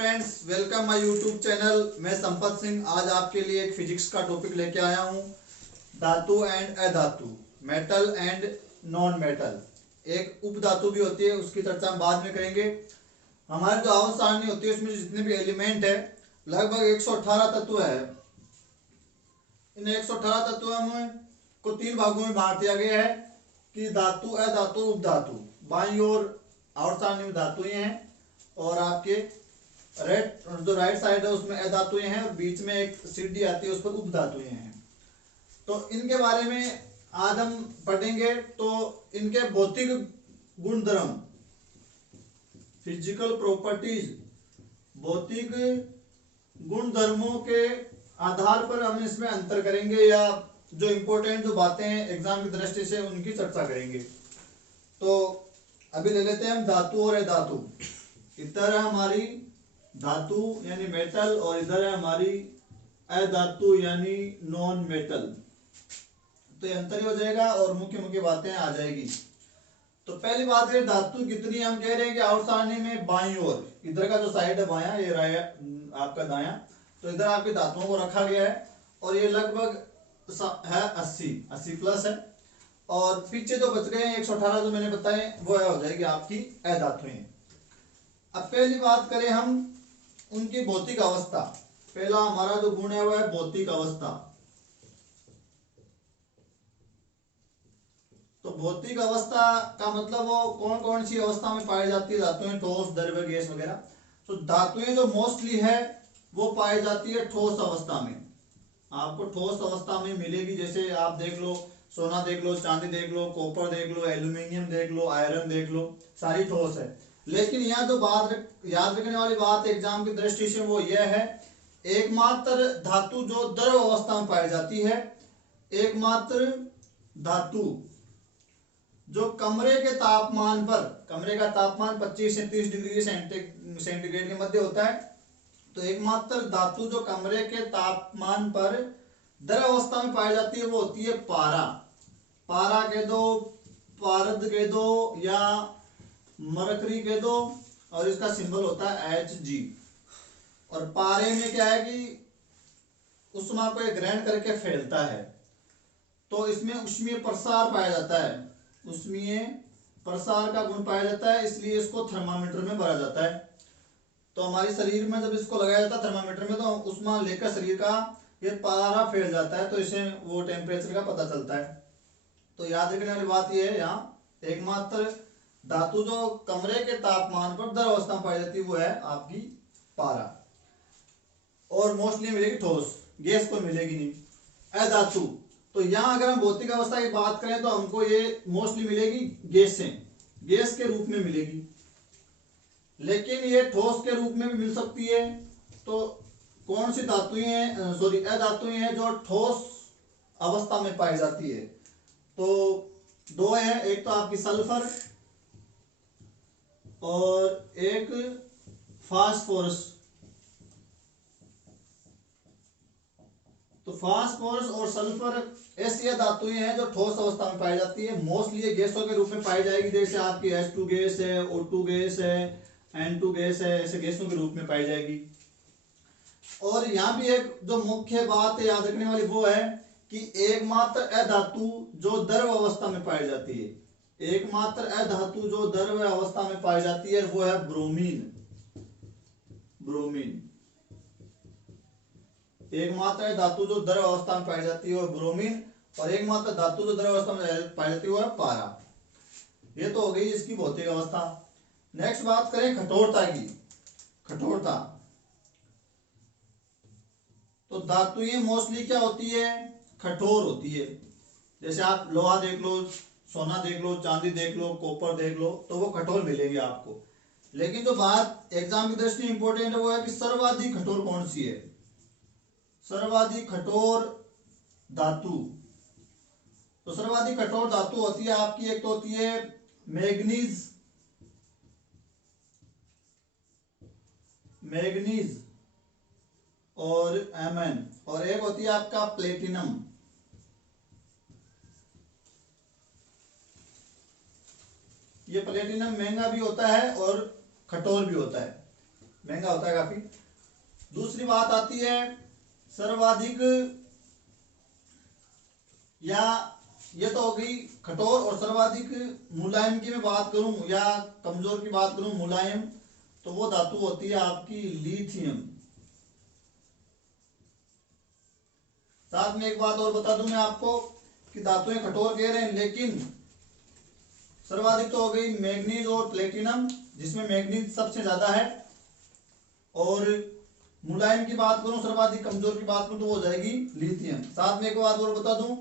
Friends, welcome my YouTube channel. मैं संपत सिंह आज आपके लिए एक फिजिक्स का टॉपिक लेके आया हूँ। धातु एंड अधातु, मेटल एंड नॉन मेटल। एक उपधातु भी होती है, उसकी चर्चा हम बाद में करेंगे। हमारे जो आवर्त सारणी होती है उसमें जितने भी एलिमेंट है लगभग 118 तत्व है। इन 118 तत्वों में को 3 भागों में बांट दिया गया है कि धातु, अधातु, उपधातु। बाईं ओर आवर्त सारणी में धातुएं हैं और आपके जो राइट साइड है उसमें अधातुएं हैं और बीच में एक सीढ़ी आती है उस पर उपधातुएं हैं। तो इनके बारे में आज हम पढ़ेंगे। तो इनके भौतिक गुणधर्म, फिजिकल प्रॉपर्टीज, भौतिक गुणधर्मों के आधार पर हम इसमें अंतर करेंगे या जो इंपॉर्टेंट जो बातें हैं एग्जाम की दृष्टि से उनकी चर्चा करेंगे। तो अभी ले लेते हैं हम धातु और अधातु। इधर है हमारी धातु यानी मेटल और इधर है हमारी अधातु यानी नॉन मेटल। तो ये अंतर ही हो जाएगा और मुख्य मुख्य बातें आ जाएगी। तो पहली बात है धातु कितनी, हम कह रहे हैं कि आवर्त सारणी में बाईं ओर, इधर का जो साइड है बायां, ये राया आपका दायां, तो इधर आपके धातुओं को रखा गया है और ये लगभग है 80 प्लस है। और पीछे जो बच गए हैं 118 जो मैंने बताए वो हो जाएगी आपकी अधातुएं। अब पहली बात करें हम उनकी भौतिक अवस्था। पहला हमारा जो गुण है वो है भौतिक अवस्था। तो भौतिक अवस्था का मतलब वो कौन कौन सी अवस्था में पाई जाती है धातुएं, ठोस, द्रव्य, गैस वगैरह। तो धातुएं जो मोस्टली है वो पाई जाती है ठोस अवस्था में। आपको ठोस अवस्था में मिलेगी, जैसे आप देख लो, सोना देख लो, चांदी देख लो, कॉपर देख लो, एल्यूमिनियम देख लो, आयरन देख लो, सारी ठोस है। लेकिन यहाँ जो बात याद रखने वाली बात एग्जाम की दृष्टि से वो यह है, एकमात्र धातु जो द्रव अवस्था में पाई जाती है, एकमात्र धातु जो कमरे के तापमान पर, कमरे का तापमान 25 से 30 डिग्री सेंटीग्रेड के मध्य होता है, तो एकमात्र धातु जो कमरे के तापमान पर द्रव अवस्था में पाई जाती है वो होती है पारा। पारा कह दो, पारद कह दो या मरकरी कह दो, और इसका सिंबल होता है Hg। और पारे में क्या है कि उष्मा को ग्रहण करके फैलता है, तो इसमें ऊष्मीय प्रसार पाया जाता है, ऊष्मीय प्रसार का गुण पाया जाता है, इसलिए इसको थर्मामीटर में भरा जाता है। तो हमारे शरीर में जब इसको लगाया जाता है थर्मामीटर में, तो उष्मा लेकर शरीर का ये पारा फैल जाता है, तो इसे वो टेम्परेचर का पता चलता है। तो याद रखने वाली बात ये है, यहाँ एकमात्र धातु जो कमरे के तापमान पर द्रव अवस्था में पाई जाती है वो है आपकी पारा, और मोस्टली मिलेगी ठोस, गैस तो मिलेगी नहीं। अधातु, तो यहाँ अगर हम भौतिक अवस्था की बात करें तो हमको ये मोस्टली मिलेगी गैसें, गैस के रूप में मिलेगी, लेकिन ये ठोस के रूप में भी मिल सकती है। तो कौन सी धातुएं हैं, सॉरी अधातुएं हैं जो ठोस अवस्था में पाई जाती है? तो दो है, एक तो आपकी सल्फर और एक फास्फोरस। तो फास्फोरस और सल्फर ऐसी धातुएं हैं जो ठोस अवस्था में पाई जाती है। मोस्टली ये गैसों के रूप में पाई जाएगी, जैसे आपकी H2 गैस है, O2 गैस है, N2 गैस है, ऐसे गैसों के रूप में पाई जाएगी। और यहाँ भी एक जो मुख्य बात है याद रखने वाली वो है कि एकमात्र अधातु जो द्रव अवस्था में पाई जाती है, एकमात्र अधातु जो द्रव अवस्था में पाई जाती है वो है ब्रोमीन। ब्रोमीन एकमात्र धातु जो द्रव अवस्था में पाई जाती है वो ब्रोमीन, और एकमात्र धातु जो द्रव अवस्था में पाई जाती है वो है पारा। ये तो हो गई इसकी भौतिक अवस्था। नेक्स्ट बात करें कठोरता की। कठोरता, तो धातुएं मोस्टली क्या होती है, कठोर होती है। जैसे आप लोहा देख लो, सोना देख लो, चांदी देख लो, कॉपर देख लो, तो वो कठोर मिलेगी आपको। लेकिन जो बात एग्जाम की दृष्टि इंपॉर्टेंट है वो है कि सर्वाधिक कठोर कौन सी है, सर्वाधिक कठोर धातु। तो सर्वाधिक कठोर धातु होती है आपकी, एक तो होती है मैग्नीज, मैग्नीज और Mn, और एक होती है आपका प्लेटिनम। ये प्लेटिनम महंगा भी होता है और कठोर भी होता है। महंगा होता है काफी। दूसरी बात आती है सर्वाधिक, या ये तो हो गई कठोर और सर्वाधिक मुलायम की मैं बात करूं या कमजोर की बात करूं, मुलायम, तो वो धातु होती है आपकी लिथियम। साथ में एक बात और बता दूं मैं आपको कि धातुएं कठोर कह रहे हैं, लेकिन सर्वाधिक तो हो गई मैग्नीज और प्लेटिनम, जिसमें मैग्नीज सबसे ज्यादा है। और मुलायम की बात करूं, सर्वाधिक कमजोर की बात करूं, तो वो हो जाएगी लिथियम। साथ में एक बात और बता दूं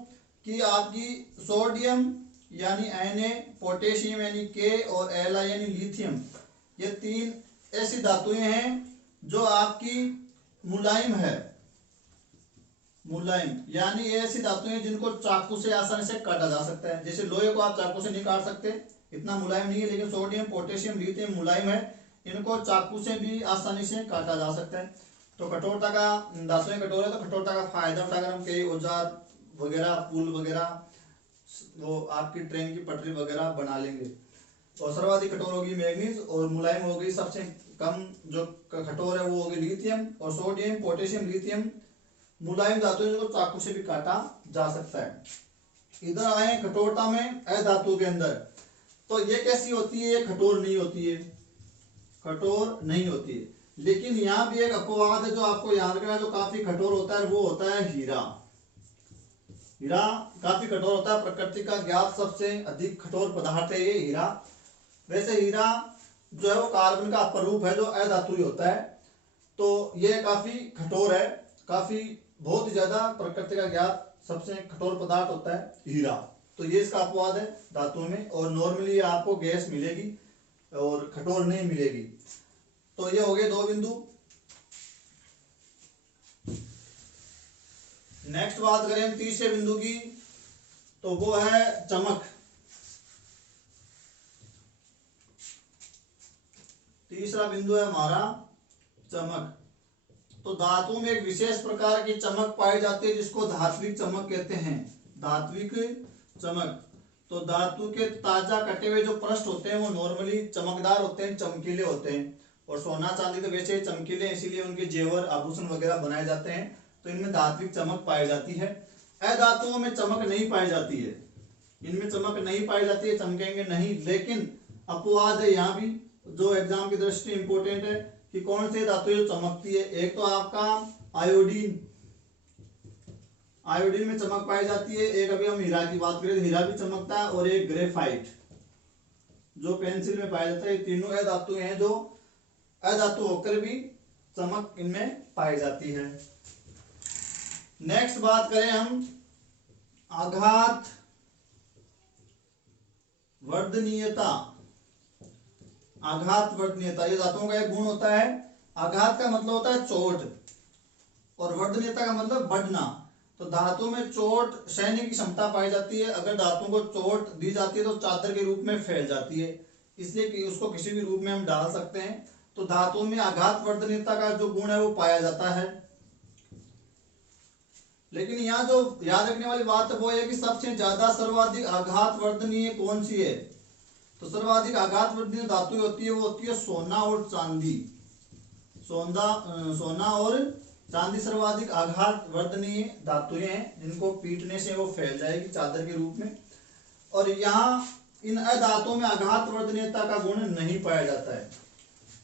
कि आपकी सोडियम यानी Na, पोटेशियम यानी K और Li यानी लिथियम, ये तीन ऐसी धातुएं हैं जो आपकी मुलायम है। मुलायम यानी ये ऐसी धातुएं जिनको चाकू से आसानी से काटा जा सकता है। जैसे लोहे को आप चाकू से नहीं काट सकते, इतना मुलायम नहीं है, लेकिन सोडियम, पोटेशियम, लिथियम मुलायम है, इनको चाकू से भी आसानी से काटा जा सकता है। तो कठोरता का, धातुएं कठोर है तो कठोरता का फायदा उठाकर हम कई औजार वगैरह, पुल वगैरह, वो आपकी ट्रेन की पटरी वगैरह बना लेंगे। और सर्वाधिक कठोर होगी मैग्नीज और मुलायम होगी सबसे कम जो कठोर है वो होगी लिथियम। और सोडियम, पोटेशियम, लिथियम मुलायम धातु है जिनको चाकू से भी काटा जा सकता है। इधर आए कठोरता में अधातु के अंदर, तो ये कैसी होती है, कठोर नहीं होती है, कठोर नहीं होती है। लेकिन यहाँ भी एक अपवाद है जो आपको याद रखना है, जो काफी कठोर होता है, वो होता है हीरा। हीरा काफी कठोर होता है, प्रकृति का ज्ञात सबसे अधिक कठोर पदार्थ है ये हीरा। वैसे हीरा जो है वो कार्बन का अपरूप है जो अधातुई होता है, तो ये काफी कठोर है, काफी बहुत ही ज्यादा प्रकृति का ज्ञात सबसे कठोर पदार्थ होता है हीरा। तो ये इसका अपवाद है धातुओं में, और नॉर्मली आपको गैस मिलेगी और कठोर नहीं मिलेगी। तो ये हो गए दो बिंदु। नेक्स्ट बात करें हम तीसरे बिंदु की, तो वो है चमक। तीसरा बिंदु है हमारा चमक। तो धातु में एक विशेष प्रकार की चमक पाई जाती है जिसको धात्विक चमक कहते हैं। धात्विक चमक, तो धातु के ताजा कटे हुए जो पृष्ठ होते हैं वो नॉर्मली चमकदार होते हैं, चमकीले होते हैं। और सोना चांदी तो वैसे ही चमकीले, इसीलिए उनके जेवर आभूषण वगैरह बनाए जाते हैं, तो इनमें धात्विक चमक पाई जाती है। अधातुओं में चमक नहीं पाई जाती है, इनमें चमक नहीं पाई जाती है, चमकेंगे नहीं। लेकिन अपवाद है यहाँ भी जो एग्जाम की दृष्टि इंपोर्टेंट है कि कौन से धातु जो चमकती है। एक तो आपका आयोडीन, आयोडीन में चमक पाई जाती है। एक अभी हम हीरा की बात करें तो हीरा भी चमकता है। और एक ग्रेफाइट जो पेंसिल में पाया जाता है। ये तीनों अधातु हैं जो अधातु होकर भी चमक इनमें पाई जाती है। नेक्स्ट बात करें हम आघात वर्धनीयता। आघात वर्धनीयता ये धातुओं का एक गुण होता है। आघात का मतलब होता है चोट और वर्धनीयता का मतलब बढ़ना। तो धातु में चोट सहने की क्षमता पाई जाती है। अगर धातु को चोट दी जाती है तो चादर के रूप में फैल जाती है, इसलिए कि उसको किसी भी रूप में हम डाल सकते हैं। तो धातु में आघात वर्धनीयता का जो गुण है वो पाया जाता है। लेकिन यहाँ जो याद रखने वाली बात है वो है कि सबसे ज्यादा सर्वाधिक आघात वर्धनीय कौन सी है। तो सर्वाधिक आघात वर्धनीय धातु होती है वो होती है सोना और चांदी। सोना और चांदी सर्वाधिक आघात वर्धनीय धातुएं हैं जिनको पीटने से वो फैल जाएगी चादर के रूप में। और यहाँ इन अधातुओं में आघात वर्धनीयता का गुण नहीं पाया जाता है।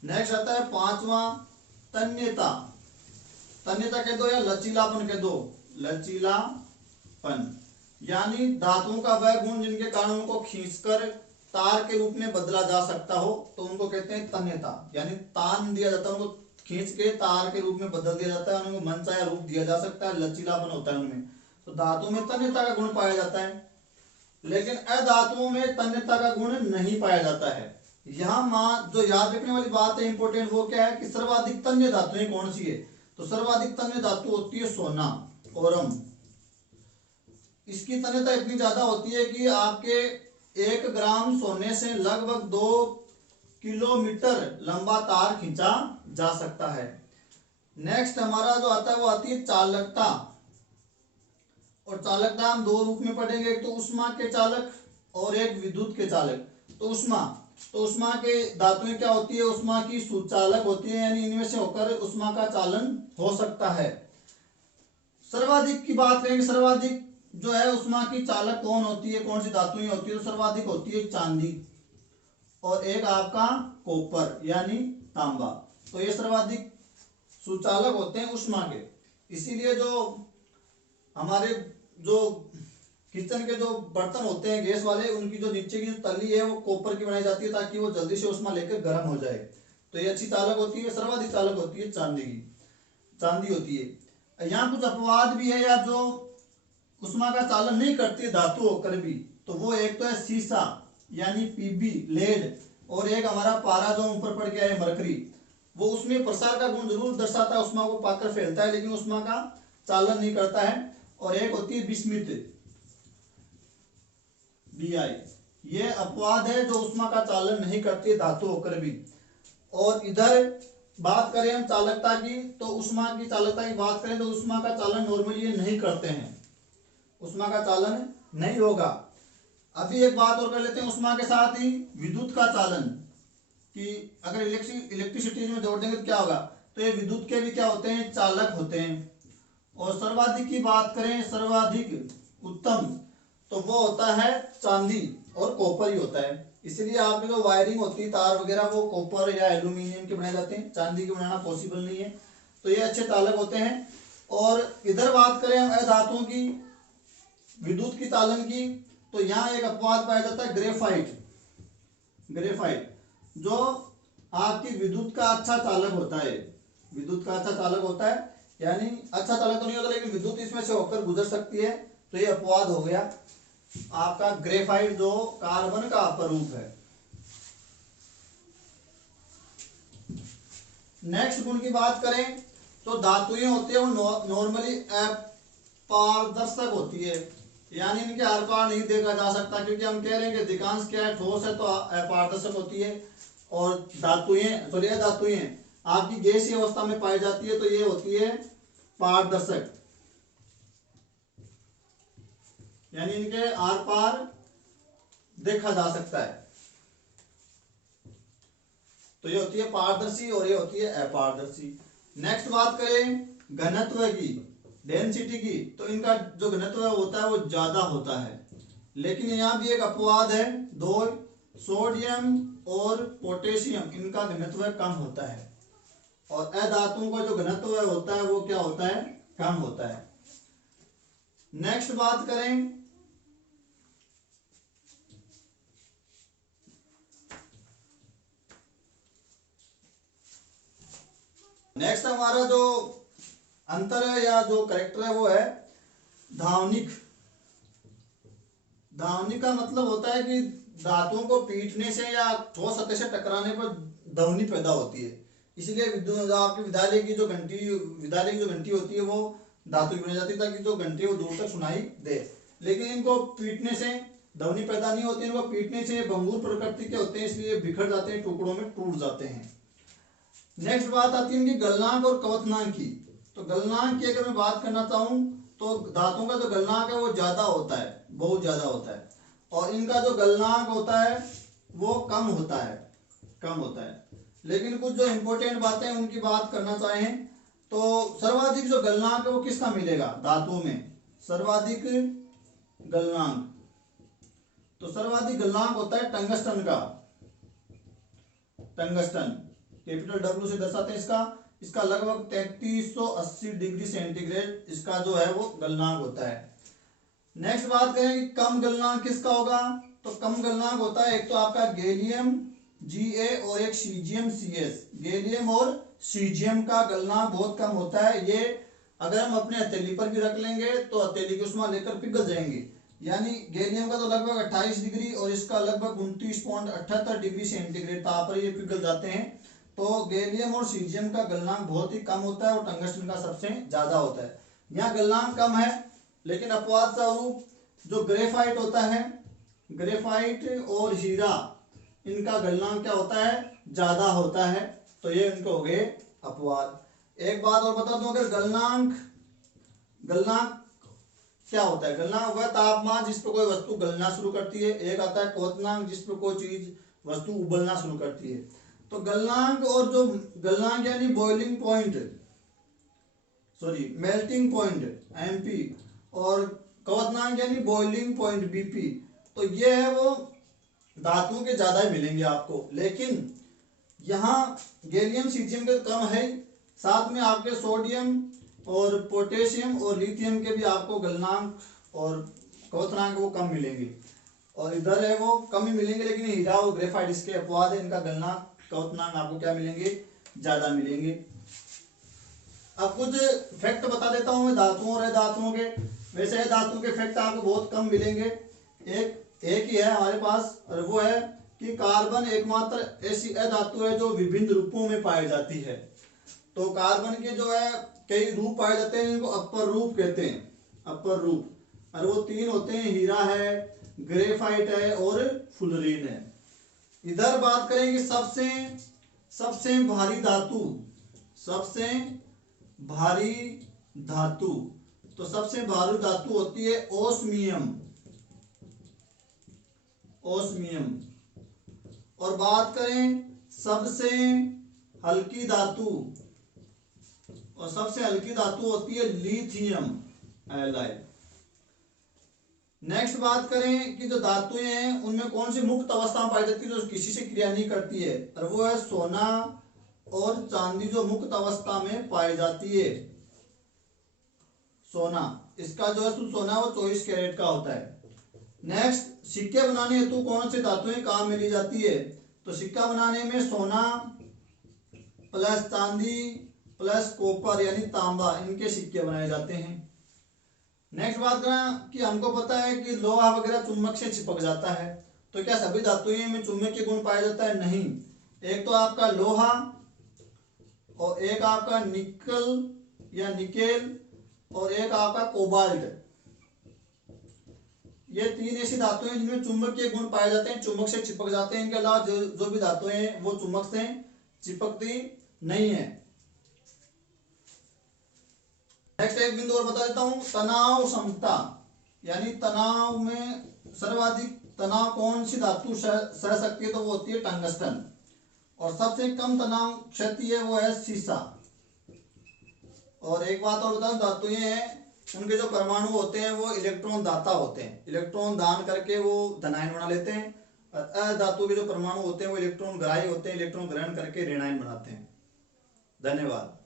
नेक्स्ट आता है पांचवा तन्यता। तन्यता कह दो या लचीलापन कह दो। लचीलापन यानी धातुओं का वह गुण जिनके कारण उनको खींचकर तार के रूप में बदला जा सकता हो, तो उनको कहते हैं तन्यता। यानी तान दिया जाता है, उनको खींच के तार के रूप में बदल दिया जाता है, उनको मनचाहा रूप दिया जा सकता है, लचीलापन होता है उनमें। तो धातु में तन्यता का गुण पाया जाता है। लेकिन अधातुओं में तन्यता का गुण नहीं पाया जाता है। यहाँ जो याद रखने वाली बात है इंपोर्टेंट वो क्या है कि सर्वाधिक तन्य धातुएं कौन सी है। तो सर्वाधिक तन्य धातु होती है सोना, ओरम। इसकी तन्यता इतनी ज्यादा होती है कि आपके 1 ग्राम सोने से लगभग 2 किलोमीटर लंबा तार खींचा जा सकता है। नेक्स्ट हमारा जो आता है वो आती है चालकता। और चालकता हम 2 रूप में पढ़ेंगे, एक तो ऊष्मा के चालक और एक विद्युत के चालक। तो ऊष्मा तो उष्मा के धातुएं क्या होती है, उष्मा की सुचालक होती है, यानी इनमें से होकर उष्मा का चालन हो सकता है। सर्वाधिक की बात करेंगे, सर्वाधिक जो है उष्मा की चालक कौन होती है, कौन सी धातुएं होती है, तो सर्वाधिक होती है चांदी और एक आपका कॉपर यानी तांबा। तो ये सर्वाधिक सुचालक होते हैं उष्मा के। इसीलिए जो हमारे जो किचन के जो बर्तन होते हैं गैस वाले, उनकी जो नीचे की जो तली है वो कॉपर की बनाई जाती है ताकि वो जल्दी से उष्मा लेकर गर्म हो जाए। तो ये अच्छी चालक होती है। सर्वाधिक चालक होती है चांदी की, चांदी होती है। यहाँ कुछ अपवाद भी है या जो उष्मा का चालन नहीं करती धातु होकर भी, तो वो एक तो है सीसा यानी पीबी लेड, और एक हमारा पारा जो ऊपर पड़ गया है मरकरी। वो उसमें प्रसार का गुण जरूर दर्शाता है, उष्मा को पाकर फैलता है लेकिन उष्मा का चालन नहीं करता है। और एक होती है बिस्मित Bi, ये अपवाद है जो उष्मा का चालन नहीं करती धातु होकर भी। और इधर बात करें हम चालकता की, तो उष्मा की चालकता की बात करें तो उष्मा का चालन नॉर्मली ये नहीं करते हैं, उष्मा का चालन नहीं होगा। अभी एक बात और कर लेते हैं उष्मा के साथ ही विद्युत का चालन, कि अगर इलेक्ट्रिसिटी में जोड़ देंगे तो क्या होगा, तो ये विद्युत के भी क्या होते हैं, चालक होते हैं। और सर्वाधिक की बात करें, सर्वाधिक उत्तम, तो वो होता है चांदी और कॉपर ही होता है। इसलिए आपकी जो वायरिंग होती है तार वगैरह वो कॉपर या एल्यूमिनियम के बनाए जाते हैं, चांदी के बनाना पॉसिबल नहीं है। तो ये अच्छे चालक होते हैं। और इधर बात करें हम अधातुओं की विद्युत की चालन की, तो यहाँ एक अपवाद पाया जाता है ग्रेफाइट। ग्रेफाइट जो आपकी विद्युत का अच्छा चालक होता है, विद्युत का अच्छा चालक होता है, यानी अच्छा चालक तो नहीं होता लेकिन विद्युत इसमें से होकर गुजर सकती है। तो ये अपवाद हो गया आपका ग्रेफाइट जो कार्बन का अपरूप है। नेक्स्ट गुण की बात करें तो धातुएं होती है वो नॉर्मली अपारदर्शक होती है, यानी इनके आर पार नहीं देखा जा सकता, क्योंकि हम कह रहे हैं कि अधिकांश क्या है, ठोस है तो अपारदर्शक होती है। और धातुएं सॉरी धातुएं आपकी गैसीय अवस्था में पाई जाती है तो ये होती है पारदर्शक, यानी इनके आर पार देखा जा सकता है। तो ये होती है पारदर्शी और ये होती है अपारदर्शी। नेक्स्ट बात करें घनत्व की, डेंसिटी की, तो इनका जो घनत्व होता है वो ज्यादा होता है। लेकिन यहाँ भी एक अपवाद है, दो, सोडियम और पोटेशियम, इनका घनत्व कम होता है। और अधातुओं का जो घनत्व होता है वो क्या होता है, कम होता है। नेक्स्ट बात करें नेक्स्ट हमारा जो अंतर है या जो करेक्टर है वो है धावनिक। धावनिक का मतलब होता है कि धातुओं को पीटने से या ठोस सतह से टकराने पर ध्वनि पैदा होती है। इसलिए विद्युत आपके विद्यालय की जो घंटी होती है वो धातु की बनाई जाती है ताकि जो घंटी है वो दूर तक सुनाई दे। लेकिन इनको पीटने से ध्वनि पैदा नहीं होती, इनको पीटने से भंगुर प्रकृति के होते हैं, इसलिए बिखर जाते हैं, टुकड़ों में टूट जाते हैं। नेक्स्ट बात आती है इनकी गलनांक और कवथनांक की। तो गलनांक की अगर मैं बात करना चाहूं तो धातुओं का जो गलनांक है वो ज्यादा होता है, बहुत ज्यादा होता है। और इनका जो गलनांक होता है वो कम होता है, कम होता है। लेकिन कुछ जो इंपॉर्टेंट बातें उनकी बात करना चाहें तो सर्वाधिक जो गलनांक है वो किसका मिलेगा धातुओं में, सर्वाधिक गलनांक, तो सर्वाधिक गलनांक होता है टंगस्टन का। टंगस्टन कैपिटल डब्ल्यू से दर्शाते हैं इसका लगभग 3380 डिग्री सेंटीग्रेड इसका जो है वो गलनांक होता है। नेक्स्ट बात करें कि कम गलनांक किसका होगा, तो कम गलनांक होता है एक तो आपका गैलियम Ga और एक सीजियम Cs। गैलियम और सीजियम का गलनांक बहुत कम होता है। ये अगर हम अपने हथेली पर भी रख लेंगे तो हथेली की उष्मा लेकर पिघल जाएंगे। यानी गैलियम का तो लगभग 28 डिग्री और इसका लगभग 29.78 डिग्री सेंटीग्रेड ताप पर ये पिघल जाते हैं। तो गैलियम और सीजियम का गलनांक बहुत ही कम होता है और टंगस्टन का सबसे ज्यादा होता है। यहाँ गलनांक कम है लेकिन अपवाद स्वरूप जो ग्रेफाइट होता है, ग्रेफाइट और हीरा, इनका गलनांक क्या होता है, ज्यादा होता है। तो ये इनको हो गए अपवाद। एक बात और बता दूं, अगर गलनांक क्या होता है, गलनांक वह तापमान जिस पर कोई वस्तु गलना शुरू करती है। एक आता है क्वथनांक जिस पर कोई चीज वस्तु उबलना शुरू करती है। तो गलनांक और जो गलनांक यानी boiling point, sorry melting point MP, और क्वथनांक यानी बॉइलिंग पॉइंट बीपी, तो ये है वो धातुओं के ज्यादा ही मिलेंगे आपको, लेकिन यहाँ गैलियम सीजियम के कम है, साथ में आपके सोडियम और पोटेशियम और लिथियम के भी आपको गलनांक और क्वथनांक वो कम मिलेंगे, और इधर है वो कम ही मिलेंगे, लेकिन हीरा और ग्रेफाइट इसके अपवाद है, इनका गलनांक क्वथनांक आपको क्या मिलेंगे, ज्यादा मिलेंगे। अब कुछ फैक्ट बता देता हूं मैं धातुओं और अधातुओं के। वैसे धातुओं के फैक्ट आपको बहुत कम मिलेंगे, एक ही है हमारे पास, और वो है कि कार्बन एकमात्र ऐसी अधातु है जो विभिन्न रूपों में पाई जाती है। तो कार्बन के जो है कई रूप पाए जाते हैं, इनको अपर रूप कहते हैं, अपर रूप, और वो 3 होते हैं, हीरा है, ग्रेफाइट है और फुलरीन है। इधर बात करेंगे सबसे भारी धातु, सबसे भारी धातु, तो सबसे भारी धातु होती है ओस्मियम, ओस्मियम। और बात करें सबसे हल्की धातु, और सबसे हल्की धातु होती है लिथियम एलाइड। नेक्स्ट बात करें कि जो धातुएं हैं उनमें कौन सी मुक्त अवस्था पाई जाती है जो किसी से क्रिया नहीं करती है, और वो है सोना और चांदी जो मुक्त अवस्था में पाई जाती है। सोना, इसका जो है सोना वो 24 कैरेट का होता है। नेक्स्ट, सिक्के बनाने हेतु कौन सी धातुएं काम में ली जाती है, तो सिक्का बनाने में सोना प्लस चांदी प्लस कॉपर यानी तांबा, इनके सिक्के बनाए जाते हैं। नेक्स्ट बात करें कि हमको पता है कि लोहा वगैरह चुंबक से चिपक जाता है, तो क्या सभी धातुएं में चुंबकीय गुण पाया जाता है? नहीं। एक तो आपका लोहा, और एक आपका निकल या निकेल, और एक आपका कोबाल्ट, ये 3 ऐसी धातुएं हैं जिनमें चुंबकीय गुण पाए जाते हैं, चुंबक से चिपक जाते हैं। इनके अलावा जो भी धातुएं हैं वो चुंबक से चिपकती नहीं है। नेक्स्ट एक बिंदु और बता देता हूं, तनाव क्षमता, यानी तनाव में सर्वाधिक तनाव कौन सी धातु सह सकती है, तो वो होती है टंगस्टन। और सबसे कम तनाव क्षति है वो है सीसा। और एक बात और बताऊं, धातुएं हैं उनके जो परमाणु होते हैं वो इलेक्ट्रॉन दाता होते हैं, इलेक्ट्रॉन दान करके वो धनायन बना लेते हैं। और अधातु के जो परमाणु होते हैं वो इलेक्ट्रॉन ग्राही होते हैं, इलेक्ट्रॉन ग्रहण करके ऋणायन बनाते हैं। धन्यवाद।